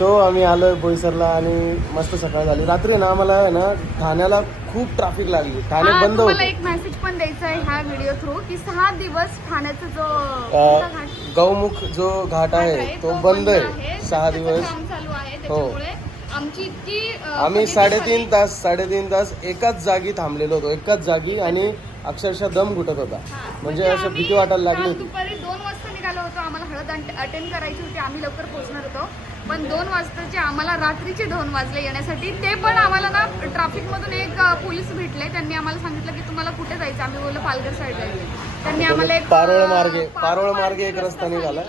So आम्ही आलोय बोईसरला आणि मस्त सकाळ झाली. रात्री ना आम्हाला आहे ना ठाण्याला खूप ट्रॅफिक लागली. ठाणे हा, बंद तुम्हाला होतं. एक मेसेज पण द्यायचा आहे ह्या व्हिडिओ थ्रू की सहा दिवस ठाण्याचा जो अ, कोणता घाट? गौमुख जो घाट आहे तो बंद आहे. सहा त्याचं दिवस. काम चालू आहे हो. त्याच्यामुळे आमची इतकी अ, आम्ही फजिती साडेतीन झाली. तास साडेतीन तास एकाच जागी थांबलेलो होतो. एकाच जागी आणि अक्षरशः दम घुटत होता. हा, म्हणजे असं आम्ही भीती वाटायला लागली काल होती. दुपारी दोन निघालो होतो आम्हाला हळद अटेंड करायची होती आम्ही लवकर पोहोचणार होतो. पण दोन वाजताचे आम्हाला रात्रीचे दोन वाजले येण्यासाठी. ते पण आम्हाला ना ट्रॅफिक मधून एक पोलीस भेटले. त्यांनी आम्हाला सांगितलं की तुम्हाला कुठे जायचं? आम्ही बोललो पालघर साईडला त्यांनी आम्हाला एक पारोळ मार्गे- पारोळ मार्गे एक रस्ता निघाला.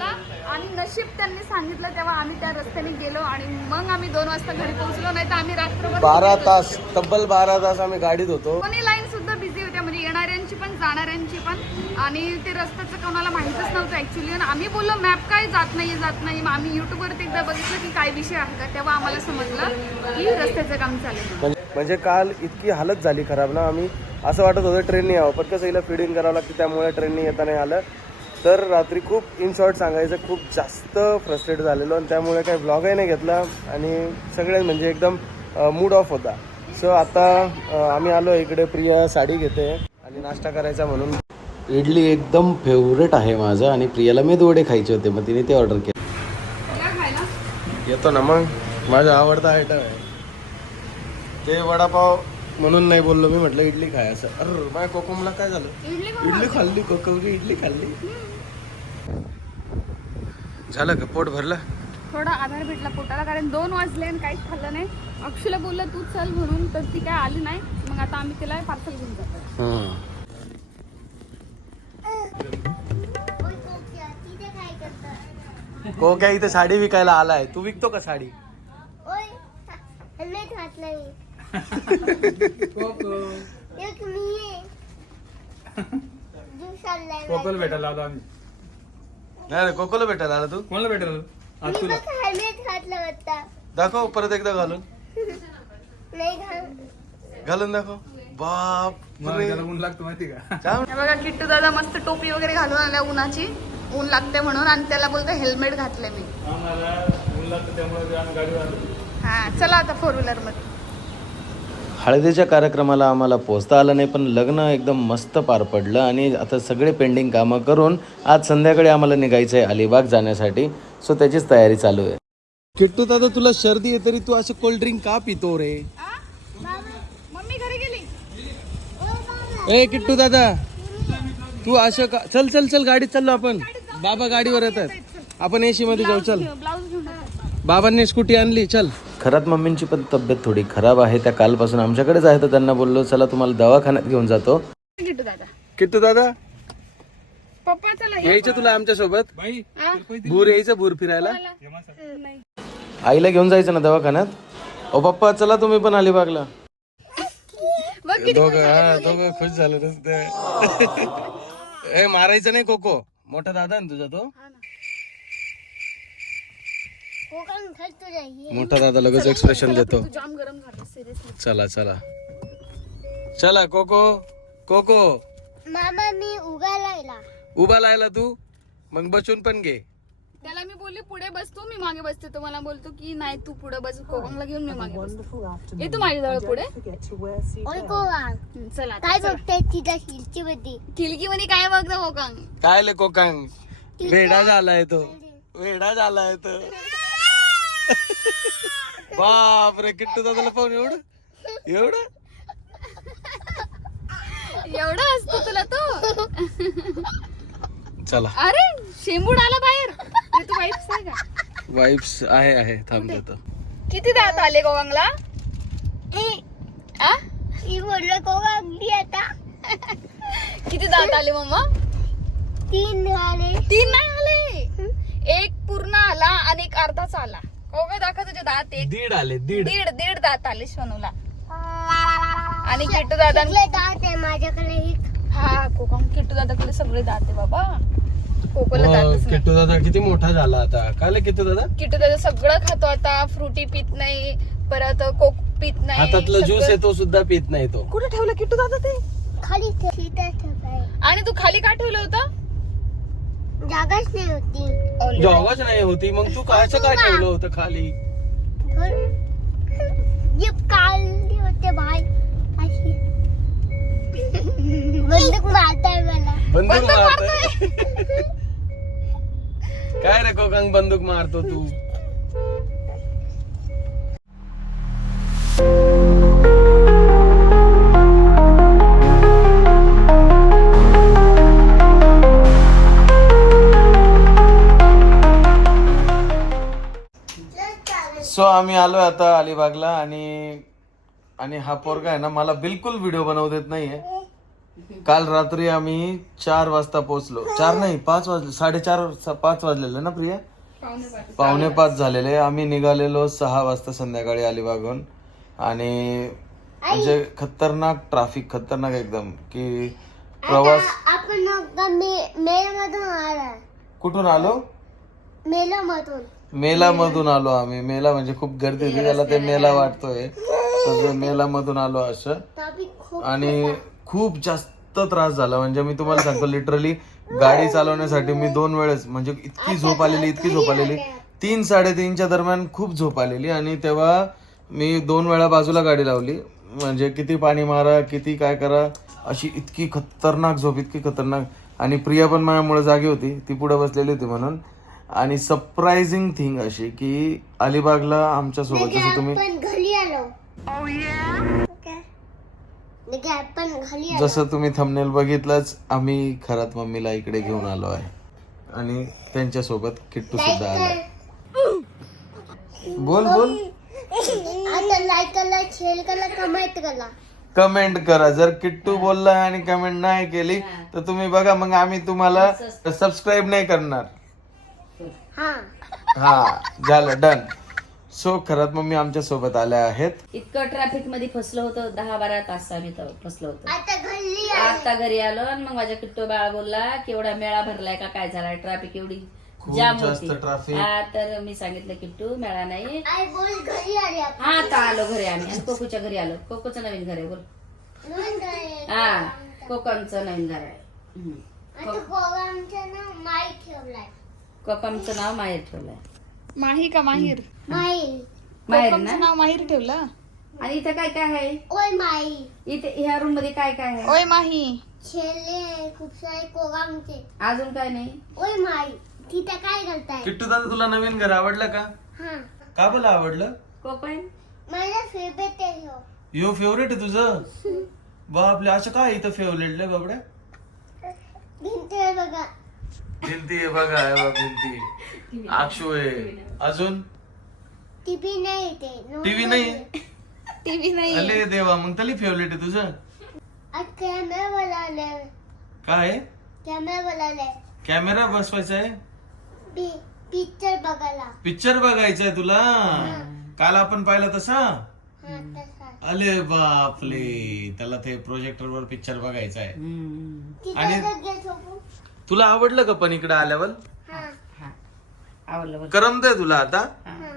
आणि नशीब त्यांनी सांगितलं तेव्हा आम्ही त्या रस्त्याने गेलो आणि मग आम्ही दोन वाजता घरी पोहोचलो. नाही तर आम्ही रात्रभर बारा तास तब्बल बारा तास आम्ही गाडीत होतो. कोणी लाईन सुद्धा बिझी होत्या. म्हणजे येणाऱ्यांची पण जाणाऱ्यांची पण. आणि ते रस्त्याचं कोणाला माहितच नव्हतं ऍक्च्युली आणि आम्ही बोललो मॅप काय जात नाही जात नाही मग आम्ही युट्यूबवरती एकदा बघितलं की काय विषय आहे का तेव्हा आम्हाला समजलं की रस्त्याचं काम चालेल म्हणजे काल इतकी हालत झाली खराब ना आम्ही. असं वाटत होतं ट्रेनने यावं पण कसं हिला फिडिंग करावं लागतं त्यामुळे ट्रेनने येता नाही आलं. तर रात्री खूप इन शॉर्ट सांगायचं खूप जास्त फ्रस्ट्रेट झालेलो आणि त्यामुळे काही ब्लॉगही नाही घेतला. आणि सगळे म्हणजे एकदम मूड ऑफ होता. सो आता आम्ही आलो इकडे प्रिया साडी घेते. आणि नाश्ता करायचा म्हणून इडली एकदम फेवरेट आहे माझं आणि प्रियाला मेदवडे खायचे होते मग तिने ते ऑर्डर केले. येतो ना मग. माझा आवडता आयटम आहे. ते वडापाव म्हणून नाही बोललो मी म्हटलं इडली खाय असं. अरे माझ्या कोकमला काय झालं? इडली खाल्ली कोकमची इडली खाल्ली. झालं का पोट भरलं? थोडा आधार भेटला पोटाला कारण दोन वाजले आणि काहीच खाल्लं नाही. अक्षुला बोललं तू चल म्हणून तर ती काय आली नाही. मग आता आम्ही तिला पार्सल घेऊन जातो. को काय इथे साडी विकायला आलाय. तू विकतो का साडी? ओय एक मी आहे कोकल भेटायला आलो आम्ही. नाही रे कोकोला भेटायला आला तू? कोणाला भेटायला आलो? आज मी तुला. फक्त हेल्मेट घातलं होता दाखव परत एकदा घालून. नाही घाल. घालून दाखव. बाप मला रे. त्याला ऊन लागतो माहिती का. हे बघा किट्टू दादा मस्त टोपी वगैरे घालून आल्या उन्हाची. ऊन लागते म्हणून आणि त्याला बोलतो हेल्मेट घातले मी. आम्हाला ऊन लागतं त्यामुळे आम्ही गाडीवर आलो हा चला आता फोर व्हीलरमध्ये. हळदीच्या कार्यक्रमाला आम्हाला पोचता आलं नाही पण लग्न एकदम मस्त पार पडलं आणि आता सगळे पेंडिंग कामं करून आज संध्याकाळी आम्हाला निघायचं आहे अलिबाग जाण्यासाठी. सो त्याचीच तयारी चालू आहे. किट्टू दादा तुला सर्दी आहे तरी तू असं कोल्ड ड्रिंक का पितो रे? मम्मी घरी गेली. ए किट्टू दादा तू असं का चल चल चल गाडीत चाललो आपण. बाबा गाडीवर येतात. आपण एसी मध्ये जाऊ चल. बाबांनी स्कूटी आणली चल. खरात मम्मींची पण तब्येत थोडी खराब आहे त्या कालपासून आमच्याकडेच आहे तर त्यांना बोललो चला तुम्हाला दवाखान्यात घेऊन जातो. किट्टू दादा. किट्टू दादा? पप्पा चला हे यायचं तुला आमच्यासोबत बाई? भूर यायचं भूर फिरायला? नाही. आईला घेऊन जायचं ना दवाखान्यात? ओ पप्पा चला तुम्ही पण अलिबागला. दोघं हा दोघं खुश झाले मारायचं नाही कोको. मोठा दादा आहे ना तुझा तो? कोकण जाईल मोठा दादा लगेच एक्सप्रेशन देतो. तू जाम गरम झालं सिरियसली चला चला. चला कोको. कोको. मामा मी उगालायला उभा लायला तू? मग बसून पण घे. त्याला मी बोलली पुढे बसतो मी मागे बसते. तो मला बोलतो की नाही तू पुढे बस कोकणला घेऊन मी मागे बसतो. ये तू माझ्याजवळ पुढे. ओय कोकण. चला काय बघताय तिच्या हिलची मध्ये खिडकी मध्ये काय बघतो कोकण? काय ले कोकांग वेडा झालाय तो. वेडा झालाय तो. बाप रे किट्टू दादाला पाहून एवढं? एवढं? एवढं असतो तुला तो? चला. अरे शेंबूड आला बाहेर. हे तू आहे का? वाईफ्स आहे आहे. थांब देतो. किती दात आले कोकणला आ? मी बोललो कोकण मी आता. किती दात आले मम्मा तीन झाले. तीन नाही आले? एक पूर्ण आला आणि एक अर्धाच आला. कोकण दाखव तुझे दात एक. दीड आले दीड. दीड दीड दात आले सोनूला. आणि किट्टू दादा सगळे दात आहे माझ्याकडे एक. हा कोकण किट्टू दादाकडे सगळे दात आहे बाबा. कोकोला दातच नाही. किट्टू दादा किती मोठा झाला आता? काय किट्टू दादा? किट्टू दादा सगळं खातो आता फ्रुटी पित नाही परत कोक पित नाही हातातला ज्यूस आहे तो सुद्धा पित नाही तो. कुठे ठेवलं किट्टू दादा ते? खाली आणि तू खाली का ठेवलं होतं? जागाच नाही होती. जॉगच नाही होती. मग तू कायचं काय ठेवलं होतं खाली? काढली होते भाई अशी. बंदूक मारताय मला. बंदूक मारतोय. काय रे कोकंग बंदूक मारतो तू? सो आम्ही आलो आता अलिबागला आणि आणि हा पोरगा आहे ना मला बिलकुल व्हिडिओ बनवू देत नाहीये. काल रात्री आम्ही चार वाजता पोहोचलो. चार नाही पाच वाजले साडेचार स- पाच वाजलेले ना प्रिया? पावणे पाच. झालेले. आम्ही निघालेलो सहा वाजता संध्याकाळी अलिबागहून. आणि म्हणजे खतरनाक ट्राफिक खतरनाक एकदम की प्रवास आपण आलाय. कुठून आलो? मेल्यामधून मेला मधून आलो आम्ही. मेला म्हणजे खूप गर्दी होती त्याला ते मेला वाटतोय. तर ते मेला मधून आलो असं. खूप आणि खूप जास्त त्रास झाला. म्हणजे मी तुम्हाला सांगतो लिटरली गाडी चालवण्यासाठी मी दोन वेळेस म्हणजे इतकी झोप आलेली इतकी झोप आलेली. तीन साडेतीनच्या दरम्यान खूप झोप आलेली आणि तेव्हा मी दोन वेळा बाजूला गाडी लावली. म्हणजे किती पाणी मारा किती काय करा अशी इतकी खतरनाक झोप इतकी खतरनाक. आणि प्रिया पण माझ्यामुळे जागी होती ती पुढे बसलेली होती म्हणून. आणि सरप्राइझिंग थिंग अशी की अलिबागला आमच्यासोबत जसं तुम्ही आपण घरी आलो Okay. लगे आपण घरी आलो जसं तुम्ही थंबनेल बघितलंच आम्ही खरात मम्मीला इकडे घेऊन आलो आहे. आणि त्यांच्यासोबत किट्टू सुद्धा आलाय. बोल बोल. आता लाईक कला शेअर कला कमेंट कला कमेंट करा. जर किट्टू बोलला आणि कमेंट नाही केली तर तुम्ही बघा मग आम्ही तुम्हाला सबस्क्राईब नाही करणार. हा. हा झालं डन सो खरात मम्मी आमच्यासोबत आल्या आहेत. इतकं ट्रॅफिकमध्ये फसलो होतो दहा बारा तास आम्ही तर फसलो होतो. आता घरी आता घरी आलो आणि मग माझ्या किट्टो बाळा बोलला की एवढा मेळा भरलाय का? काय झालाय? ट्रॅफिक एवढी खूप जाम जास्त होती traffic. हा तर मी सांगितलं किट्टू मेळा नाही. आई बोल घरी आले आपण हा आता आलो घरी आम्ही. आणि कोकोच्या घरी आलो. कोकोचं नवीन घर आहे बोल. म्हणून घरी. हा कोकमचं नवीन घर आहे. हम्म. आता गोगामचं नाव माई ठेवलाय. कोकमचं नाव माहेर ठेवलंय. माही का माहीर? माहेर. कोकमचं ना? नाव माहीर ठेवलं. आणि इथं काय काय आहे? ओय माई इथे ह्या रूममध्ये काय काय आहे? ओय माही. छेले खूप सारे कोगामचे अजून काय नाही? ओय माई तिथे काय करताय किट्टू दादा तुला नवीन घर आवडलं का? हा. का बोला आवडलं? कोकण? माझा फेवरेट आहे ह्यो. यो फेवरेट आहे तुझं? बापले असं काय इथं फेवरेट बाबड्या? भिंत आहे बघा. भिंती आहे बघा हे बघ भिंती. अक्षू आहे. अजून? टीव्ही नाही येते टीव्ही नाही? टीव्ही नाही अले देवा मग तरी फेवरेट आहे तुझं? कॅमेरा बोलावले काय? कॅमेरा बोलावले कॅमेरा बसवायचा आहे? पिक्चर बघायला. पिक्चर बघायचा आहे तुला? काल आपण पाहिलं तसा? हा तसा. अले बापले त्याला ते प्रोजेक्टर वर पिक्चर बघायचा आहे. तिथे आणि- झोपू तुला आवडलं का पण इकडे आल्यावर? हा. हा. आवडलं बोल करमतंय तुला आता? हा.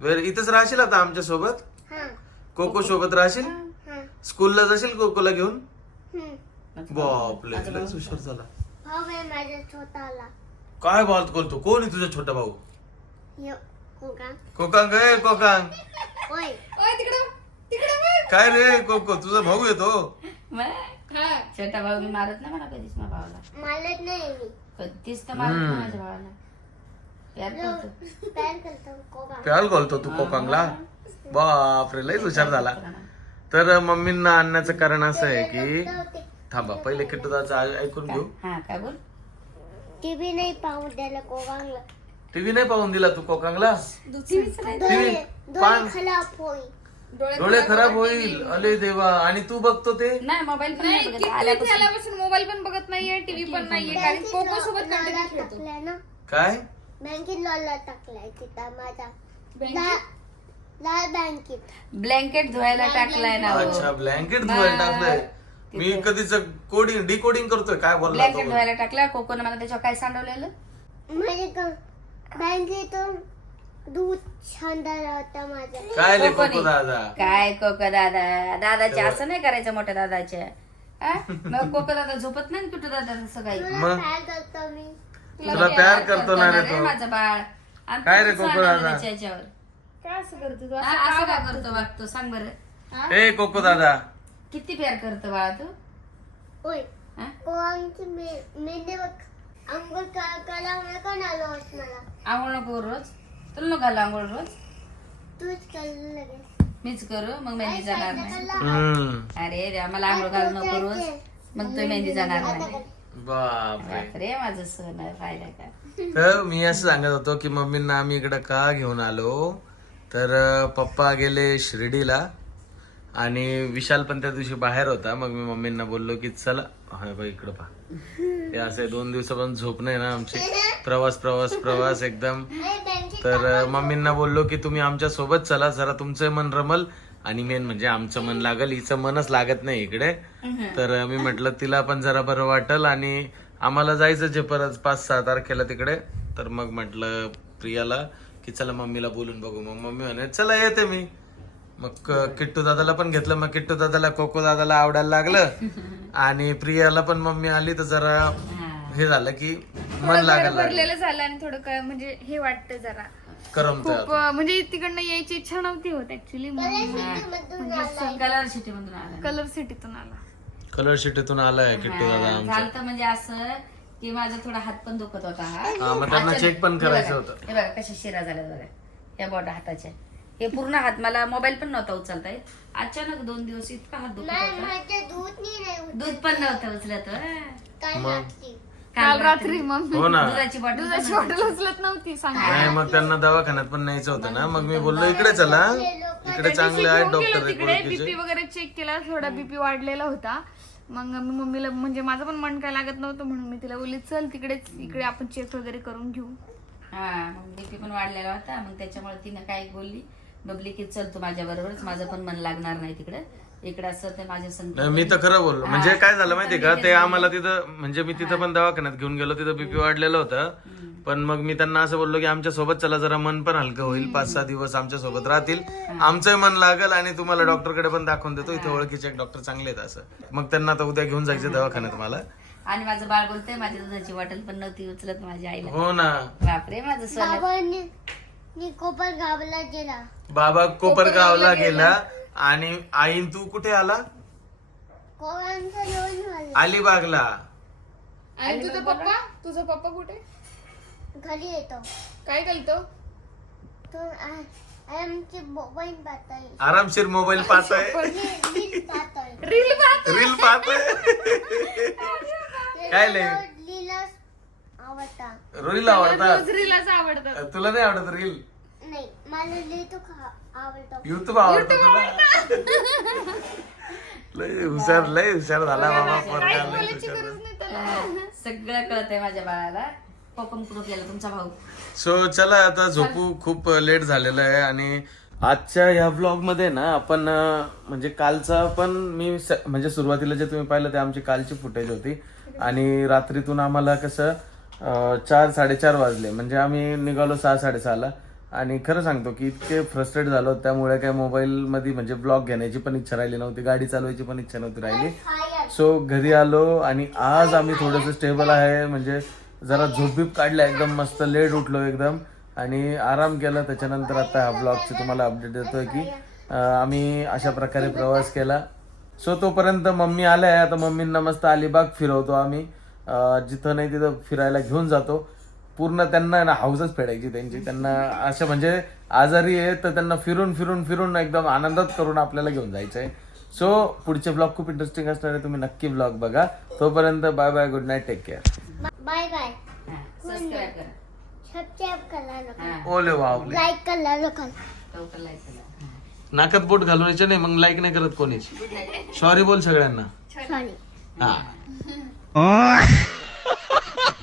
वेर इथंच राहशील आता आमच्यासोबत? हा. कोको सोबत राहशील? हा स्कूलला जाशील कोकोला घेऊन? हम्म. बापले लयच हुशार झाला. भाऊ आहे माझ्या छोटाला. काय बात करतो कोण आहे तुझा छोटा भाऊ? कोकांग. ए कोकांग. ओय. ओय तिकडं तिकडं बघ. काय रे कोको? तुझा भाऊ येतो मग? हा. छोटा भाऊ मी मारत नाही मला कधीच माझ्या भावाला. मालत नाही मी. कधीच तर मारत नाही माझ्या भावाला प्यार करतो प्यार करतो कोगा प्याल बोलतो तू कोकांगला बापरे लयच हुशार झाला. तर मम्मींना आणण्याचं कारण असं आहे की थांबा पहिले किट्टूदाचं ऐकून घेऊ. हा काय बोल? टीव्ही नाही पाहू द्यायला कोगांगला टीव्ही नाही पाहून दिला तू कोकांगला डोळे टीव्ही डोळे खराब होईल. डोळे खराब होईल. अले देवा आणि तू बघतो ते? नाही मोबाईल मोबाईल पण बघत नाहीये टीव्ही पण नाहीये कारण कोको सोबत काय? बँकेत लॉला टाकलाय तिथं माझा. बँकेत? ला- लाल बँकेत. ब्लँकेट धुवायला टाकलाय ना. अच्छा ब्लँकेट धुवायला टाकलंय? मी कधीच कोडिंग डिकोडिंग करतोय काय बोलला ब्लँकेट धुवायला टाकला कोकोनं मला त्याच्यावर काय सांडवलेलं? म्हणजे क- बँकेतून दूध छान झाला होता माझा काय रे कोकोनी. कोको दादा? काय कोको दादा? दादाचे असं नाही करायचं मोठ्या दादाचे. हा? मग कोको दादा झोपत नाही कुठं दादा तसं काही? तुला मग? काय करतो मी? तुला प्यार करतो ना रे तो. माझं बाळ. आणि काय रे तू कोको दादा? त्याच्या ह्याच्यावर काय असं करतो तू? हा, असं का करतो वागतो? सांग बरं. ए कोको दादा किती प्यार करतो बाळा तू? ओय हा? मेंढे अंघोळ मला? आंघोळ नको करू रोज. तुला नको घालू आंघोळ रोज? तूच लगेच. मीच करू? मग मेहंदी जाणार नाही. हम्म. अरे देवा मला आंघोळ घालू नको रोज. मग तू मेहंदी जाणार नाही. बापरे. बापरे माझं सोन का? तर मी असं सांगत होतो की मम्मींना आम्ही इकडं का घेऊन आलो? तर अं, पप्पा गेले शिर्डीला आणि विशाल पण त्या दिवशी बाहेर होता. मग मी मम्मींना बोललो की चला हा बाई इकडं पहा. हे असे दोन दिवसापासून झोप नाही ना आमची. प्रवास प्रवास प्रवास एकदम. तर अं, मम्मींना बोललो की तुम्ही आमच्यासोबत चला जरा तुमचं मन रमल आणि मेन म्हणजे आमचं मन लागल हिचं मनच लागत नाही इकडे. तर मी म्हटलं तिला पण जरा बरं वाटल आणि आम्हाला जायचं जे परत पाच सहा तारखेला तिकडे. तर मग म्हटलं प्रियाला की चला मम्मीला बोलून बघू. मग मम्मी म्हणे चला येते मी. मग किट्टू दादाला पण घेतलं. मग किट्टू दादाला कोको दादाला आवडायला लागलं. आणि प्रियाला पण मम्मी आली तर जरा हे. झालं की मन लागायला झालं आणि थोडं काय म्हणजे हे वाटतं जरा. करमतंय खूप म्हणजे तिकडनं यायची इच्छा नव्हती होत ऍक्च्युली कलर सिटी मधून आला कलर सिटीतून आला. कलर शिटीतून आलाय किट्टू दादा आमचा झालं म्हणजे असं की माझा थोडा हात पण दुखत होता हा. मग त्यांना check पण हे करायचं बघा, होतं. हे बघा कशा शिरा झाल्या बघा. या बोटा हाताच्या हे पूर्ण हात मला मोबाईल पण नव्हता उचलता येत. अचानक दोन दिवस इतका हात दुखत होता. दूध पण नव्हतं उचलत हं. काल रात्री मग हो ना. दुधाची बॉटल दुधाची बॉटल उचलत नव्हती सांग. नाही मग त्यांना दवाखान्यात पण न्यायचं होतं ना. मग मी बोललो इकडे चला. इकडे चांगले आहेत डॉक्टर तिकडे बीपी वगैरे चेक केला थोडा बीपी वाढलेला होता. मग मी मम्मीला म्हणजे माझं पण मन काय लागत नव्हतं म्हणून मी तिला बोलली चल तिकडेच इकडे आपण चेक वगैरे करून घेऊ. हा मग बीपी पण वाढलेला होता. मग त्याच्यामुळे तिनं काय बोलली? बबली की चल तू माझ्या बरोबरच माझं पण मन लागणार नाही तिकडे. इकडे असं ते माझ्या संग नाही, मी तर खरं बोललो. म्हणजे काय झालं माहितीये का? ते आम्हाला तिथं म्हणजे मी तिथं पण दवाखान्यात घेऊन गेलो तिथं बीपी वाढलेलं होतं. पण मग मी त्यांना असं बोललो की आमच्यासोबत चला जरा मन पण हलकं होईल. पाच सहा दिवस आमच्यासोबत राहतील. आमचंही मन लागल आणि तुम्हाला डॉक्टरकडे पण दाखवून देतो. इथे ओळखीचे एक डॉक्टर चांगले आहेत असं. मग त्यांना आता उद्या घेऊन जायचं दवाखान्यात मला. आणि माझं बाळ बोलतंय माझ्या दुधाची बॉटल पण नव्हती उचलत माझ्या आईला. हो ना. बापरे माझं सोनं. गावाला गेला. बाबा कोपरगावला गेला. आणि आईन तू कुठे आला? कोणाचं जेवण झालं. अलिबागला. आणि तुझा पप्पा? तुझा पप्पा कुठे? घरी येतो. काय करतो? तो आ- आमची मोबाईल पाहताय. आरामशीर मोबाईल पाहतोय. रील पाहताय. रील पाहत रील पाहतोय. काय लय? लीला आवडता. रील आवडतात? रोज रीलच आवडतात. तुला नाही आवडत रील? नाही मला लिहितो आवडतो युट्यूब आवडतं तुला? लय हुशार लय हुशार झाला बाबा पोरगा. लय हुशार झाला. सगळं कळत आहे माझ्या बाळाला. पप्पन कुठं गेला तुमचा भाऊ? सो चला आता झोपू. खूप लेट झालेलं आहे आणि आजच्या ह्या व्लॉगमध्ये ना आपण अं, म्हणजे कालचा पण मी स- म्हणजे सुरुवातीला जे तुम्ही पाहिलं ते आमची कालची फुटेज होती. आणि रात्रीतून आम्हाला कसं अं, चार साडेचार वाजले. म्हणजे आम्ही निघालो सहा साडेसहाला. आणि खरं सांगतो की इतके फ्रस्ट्रेट झालो त्यामुळे काय मोबाईलमध्ये म्हणजे ब्लॉग घेण्याची पण इच्छा राहिली नव्हती गाडी चालवायची पण इच्छा नव्हती राहिली. सो घरी आलो आणि आज आम्ही थोडंसं स्टेबल आहे म्हणजे जरा झोपीप काढल्या एकदम मस्त लेट उठलो एकदम. आणि आराम केला त्याच्यानंतर आता हा ब्लॉगची तुम्हाला अपडेट देतोय की आम्ही अशा प्रकारे प्रवास केला. सो तोपर्यंत मम्मी आल्या आहे आता मम्मींना मस्त अलिबाग फिरवतो आम्ही. जिथं नाही तिथं फिरायला घेऊन जातो. पूर्ण त्यांना ना हाऊसच फेडायची त्यांची. त्यांना असं म्हणजे आजारी आहे तर त्यांना फिरून फिरून फिरून एकदम आनंदात करून आपल्याला घेऊन जायचं आहे सो पुढचे ब्लॉग खूप इंटरेस्टिंग असणार आहे. तुम्ही नक्की ब्लॉग बघा. तोपर्यंत bye bye good night take care bye bye ओले वावले लाईक करा नाकात बोट नाही मग लाईक नाही करत कोणीच. सॉरी बोल सगळ्यांना. सॉरी हा.